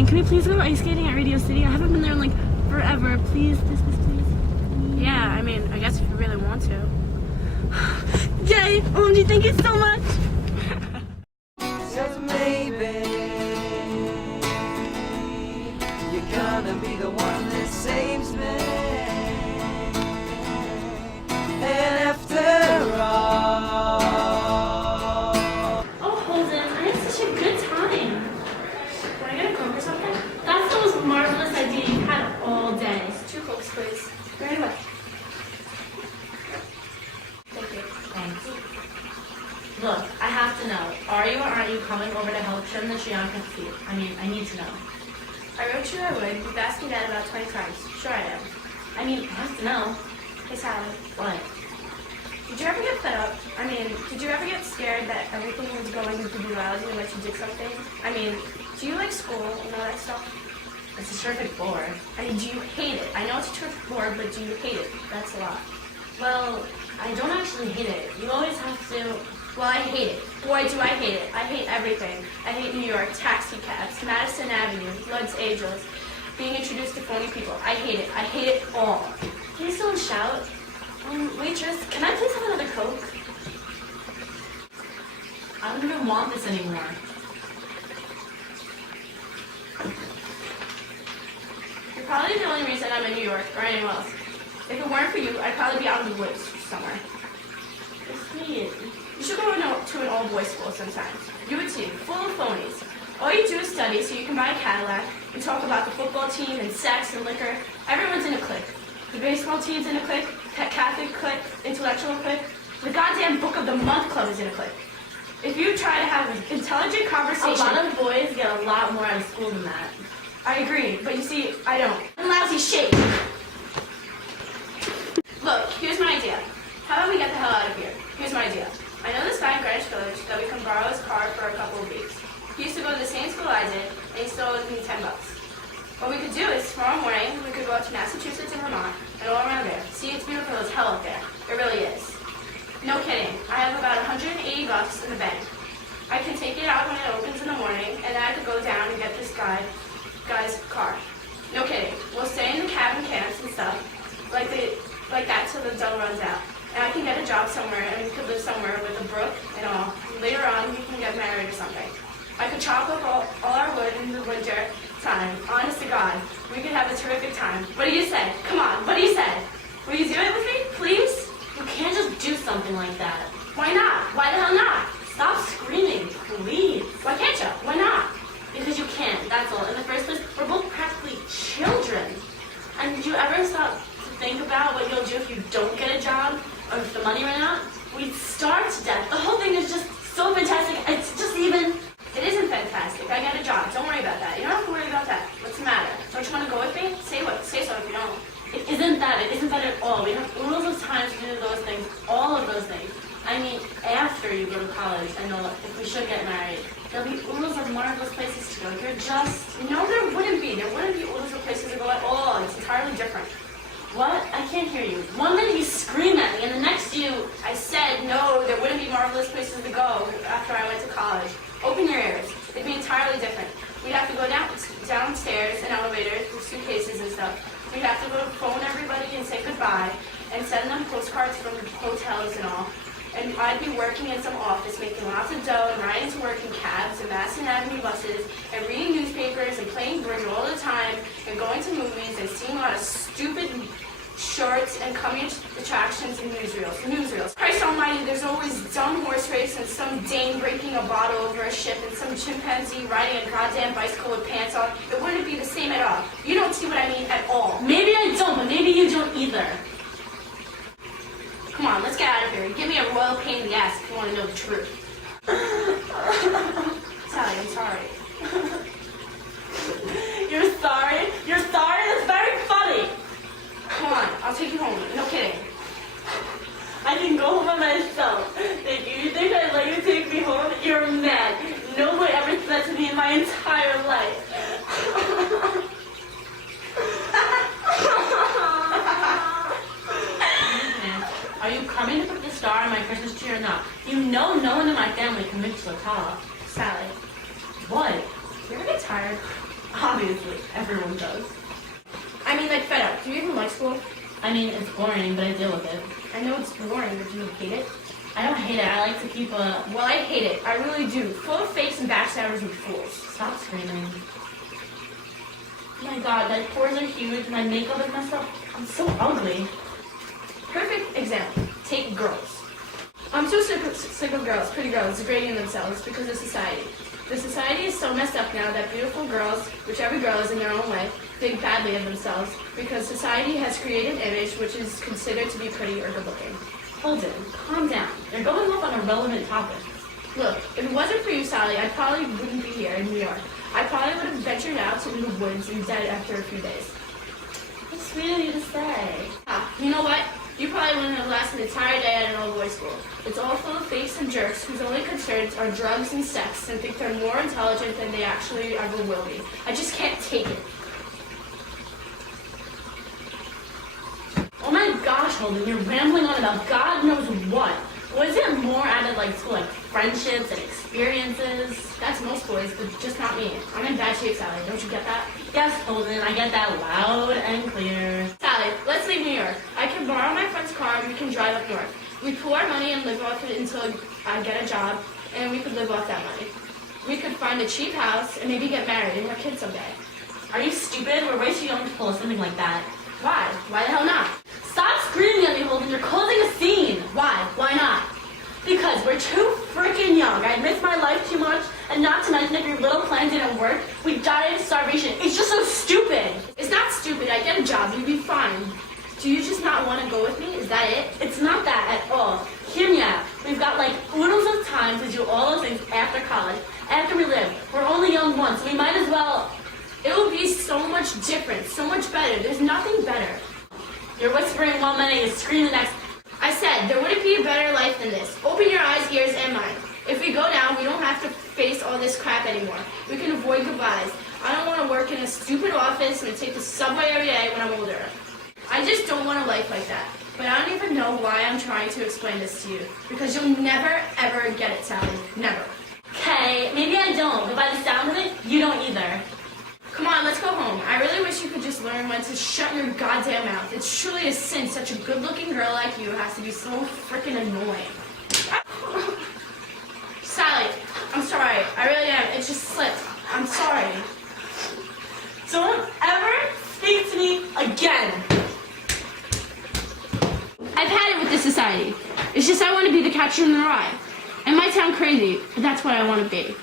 morning. Can we please go ice skating at Radio City? I haven't been there in like forever. Please, please. Yeah, I mean, I guess if you really want to. Yay! OMG, thank you so much! Says maybe you're gonna be the one that saves me. And after all, Oh, Holden, I had such a good time. Want to get a Coke or something? That's the most marvelous idea you've had all day. 2 Cokes, please. Right away. Thank you. Thanks. Look, I have to know. Are you or aren't you coming over to help trim the tree on Prince Street? I mean, I need to know. I wrote you I would. You've asked me that about 20 times. Sure I am. I mean, I have to know. Hey, Sally. What? Did you ever get fed up? I mean, did you ever get scared that everything was going to be lousy unless you did something? I mean, do you like school and all that stuff? It's a terrific bore. I mean, do you hate it? I know it's a terrific bore, but do you hate it? That's a lot. Well, I don't actually hate it. You always have to... Well, I hate it. Boy, do I hate it. I hate everything. I hate New York, taxi cabs, Madison Avenue, Blood's Angels, being introduced to phony people. I hate it. I hate it all. Please don't shout. Waitress, can I please have another Coke? I don't even want this anymore. You're probably the only reason I'm in New York or anywhere else. If it weren't for you, I'd probably be out in the woods somewhere. Sweet. You should go to an all-boys school sometime. You would see, full of phonies. All you do is study so you can buy a Cadillac and talk about the football team and sex and liquor. Everyone's in a clique. The baseball team's in a clique, Catholic clique, intellectual clique. The goddamn Book of the Month Club is in a clique. If you try to have an intelligent conversation... A lot of boys get a lot more out of school than that. I agree, but you see, I don't. I'm lousy shape. Look, here's my idea. How about we get the hell out of here? Here's my idea. I know this guy in Greenwich Village that we can borrow his car for a couple of weeks. He used to go to the same school I did, and he still owes me $10. What we could do is, tomorrow morning, we could go up to Massachusetts and Vermont, and all around there. See, it's beautiful as hell up there. It really is. No kidding. I have about $180 in the bank. I can take it out when it opens in the morning, and then I could go down and get this guy's car. No kidding. We'll stay in the cabin camps and stuff, like that till the dough runs out. And I can get a job somewhere, and we could live somewhere with a brook and all. Later on, we can get married or something. I could chop up all our wood in the winter time. Honest to God, we could have a terrific time. What do you say? Come on, what do you say? Will you do it with me, please? You can't just do something like that. Why not? Why the hell not? Stop screaming, please. Why can't you? Why not? Because you can't, that's all. In the first place, we're both practically children. And did you ever stop to think about what you'll do if you don't get a job? Or if the money ran out? We'd starve to death. The whole thing is just so fantastic. It's just even... It isn't fantastic. I got a job. Don't worry about that. You don't have to worry about that. What's the matter? Don't you want to go with me? Say so if you don't. It isn't that. It isn't that at all. We have oodles of time to do those things. All of those things. I mean, after you go to college, I know if we should get married, there'll be oodles of marvelous places to go. You're just... No, there wouldn't be. There wouldn't be oodles of places to go at all. It's entirely different. What? I can't hear you. One minute you scream at me, and the next I said no, there wouldn't be marvelous places to go after I went to college. Open your ears. It'd be entirely different. We'd have to go downstairs in elevators with suitcases and stuff. We'd have to go phone everybody and say goodbye and send them postcards from hotels and all. And I'd be working in some office making lots of dough and riding to work in cabs and Madison Avenue buses and reading newspapers and playing bridge all the time and going to movies and seeing a lot of stupid shorts and coming attractions and newsreels. Christ almighty, there's always dumb horse race and some Dane breaking a bottle over a ship and some chimpanzee riding a goddamn bicycle with pants on. It wouldn't be the same at all. You don't see what I mean at all. Maybe I don't, but maybe you don't either. Come on, let's get out of here. Give me a royal pain in the ass if you want to know the truth. Sally, I'm sorry. You're sorry? You're sorry? That's very funny. Come on, I'll take you home. No kidding. I can go home by myself. If you think I'd let you take me home, you're mad. No one ever said that to me in my entire life. Are you coming to put the star on my Christmas tree or not? You know no one in my family can mix the top. Sally, What? you ever get tired? Obviously, everyone does. I mean, like, fed up. Do you even like school? I mean, it's boring, but I deal with it. I know it's boring, but do you hate it? I don't hate it. I like to keep a... Well, I hate it. I really do. Full of fakes and backstabbers and fools. Stop screaming. Oh my god, my pores are huge, my makeup is messed up. I'm so ugly. Perfect example. Take girls. I'm so sick of girls, pretty girls, degrading themselves because of society. The society is so messed up now that beautiful girls, which every girl is in their own way, think badly of themselves because society has created an image which is considered to be pretty or good looking. Holden, calm down. You're going off on a relevant topic. Look, if it wasn't for you, Sally, I probably wouldn't be here in New York. I probably would have ventured out to the woods and dead after a few days. That's sweet of you to say. You know what? You probably wouldn't have lasted an entire day at an all-boys school. It's all full of fakes and jerks whose only concerns are drugs and sex and think they're more intelligent than they actually ever will be. I just can't take it. Oh my gosh, Holden, you're rambling on about God knows what. Was it more out of like school, like friendships and experiences? That's most boys, but just not me. I'm in bad shape, Sally. Don't you get that? Yes, Holden, I get that loud and clear. Sally, let's leave New York. I can borrow my friend's car and we can drive up north. We pool our money and live off it until I get a job, and we could live off that money. We could find a cheap house and maybe get married and have kids someday. Are you stupid? We're way too young to pull something like that. Why? Why the hell not? Stop screaming at me, Holden. You're causing a scene. Why? Why not? Because we're too freaking young. I miss my life too much, and not to mention if your little plan didn't work, we'd die of starvation. It's just so stupid. It's not stupid. I get a job. You'd be fine. Do you just not want to go with me? Is that it? It's not that at all. Hear me out. We've got like oodles of time to do all those things after college, after we live. We're only young once, so we might as well. It will be so much different, so much better. There's nothing better. You're whispering one minute, you scream the next. I said, there wouldn't be a better life than this. Open your eyes, ears, and mind. If we go now, we don't have to face all this crap anymore. We can avoid goodbyes. I don't want to work in a stupid office and take the subway every day when I'm older. I just don't want a life like that. But I don't even know why I'm trying to explain this to you. Because you'll never, ever get it, Sally. Never. Okay, maybe I don't, but by the sound of it, you don't either. Come on, let's go home. I really wish you could just learn when to shut your goddamn mouth. It's truly a sin such a good-looking girl like you has to be so freaking annoying. Sally, I'm sorry. I really am. It just slipped. I'm sorry. Don't ever speak to me again. I've had it with this society. It's just I want to be the catcher in the rye. It might sound crazy, but that's what I want to be.